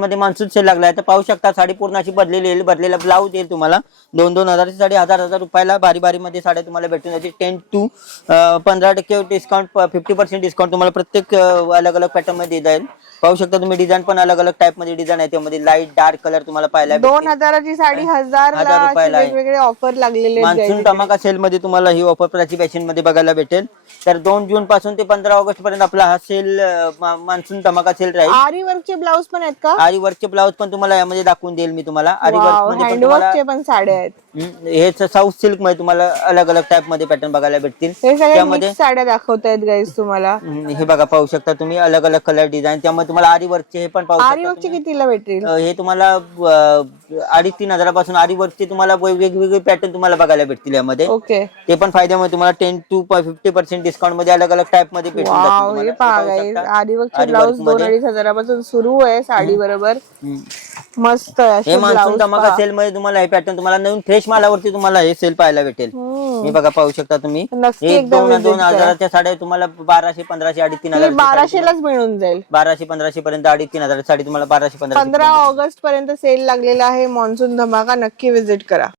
मध्ये monsoon sale लागला आहे. तर पाहू शकता साडी पूर्ण अशी बदलेली येईल, बदलेला ब्लाऊज येईल तुम्हाला 2-2 हजाराची साडी 1000 रुपयाला बारी बारी मध्ये साड्या तुम्हाला भेटून जातील. 10 to 15% डिस्काउंट, 50% डिस्काउंट तुम्हाला प्रत्येक अलग अलग पॅटर्न मध्ये देता येईल. पाहू शकता तुम्ही डिझाईन पण अलग अलग टाइप मध्ये डिझाईन आहे, त्यामध्ये लाईट डार्क कलर तुम्हाला पाहायला भेटतील. 2000ची साडी 1000 रुपयाला आहे. वेगवेगळे ऑफर लागलेले आहेत मान्सून धमाका सेल मध्ये तुम्हाला ही ऑफर प्राची फॅशन मध्ये बघायला भेटेल. तर 2 जून पासून ते 15 ऑगस्ट पर्यंत आपला हा सेल मान्सून धमाका सेल राहील. आरी वर्कचे ब्लाऊज पण आहेत का? आरी वर्कचे ब्लाऊज पण तुम्हाला यामध्ये दाखवून देईल मी तुम्हाला. आरी वर्क मध्ये पण तुम्हाला हँडवर्कचे पण साड्या आहेत. हे साऊथ सिल्क मध्ये तुम्हाला अलग अलग टाइप मध्ये पॅटर्न बघायला भेटतील. हे सगळे मिक्स साड्या दाखवतायत गाईस तुम्हाला. हे बघा पाहू शकता तुम्ही अलग अलग कलर डिझाईन, त्यामध्ये तुम्हाला आरी वर्कचे हे पण पाहू आरी शकता वर्कचे कितीला भेटेल? हे तुम्हाला 2,500-3 हजारापासून आरी वर्कचे तुम्हाला वेगवेगळे पॅटर्न तुम्हाला बघायला भेटतील यामध्ये. ओके. ते पण फायद्यामध्ये तुम्हाला 10 to 50% डिस्काउंट मध्ये अलग अलग टाइप मध्ये भेटून जातील वाव, हे तुम्हाला. पहा पाहू गाईस, शकता. आरी वर्कचे आरी ब्लाऊज वर्क मध्ये. 2-2.5 हजारापासून सुरू आहे साडी बरोबर. मस्त आहे हे असे मान्सून ब्लाऊज धमाका सेल मध्ये तुम्हाला हे पॅटर्न तुम्हाला नवीन फ्रेश मालावरती तुम्हाला हे सेल पाहायला भेटेल. हे बघा पाहू शकता तुम्ही. नक्की हे एकदा 2 visit हजाराच्या साड्या तुम्हाला 1200, 1500, 2,500, 3,000 1200लाच मिळून जाईल. 1200, 1500 पर्यंत 2,500, 3,000 साडी तुम्हाला 1200, 1500 15 ऑगस्ट पर्यंत सेल लागलेला आहे मान्सून धमाका. नक्की विजिट करा.